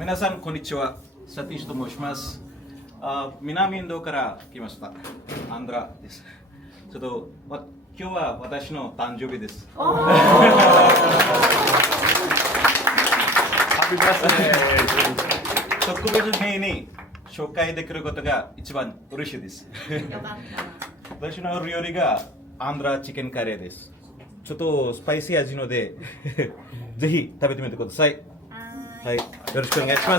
皆さんこんにちは。サティシと申します。南インドから来ました。アンドラです。ちょっと今日は私の誕生日です。特別にに紹介できることが一番嬉しいです。私の料理がアンドラチキンカレーです。ちょっとスパイシー味のでぜひ食べてみてください。はい、よろしくお願いします。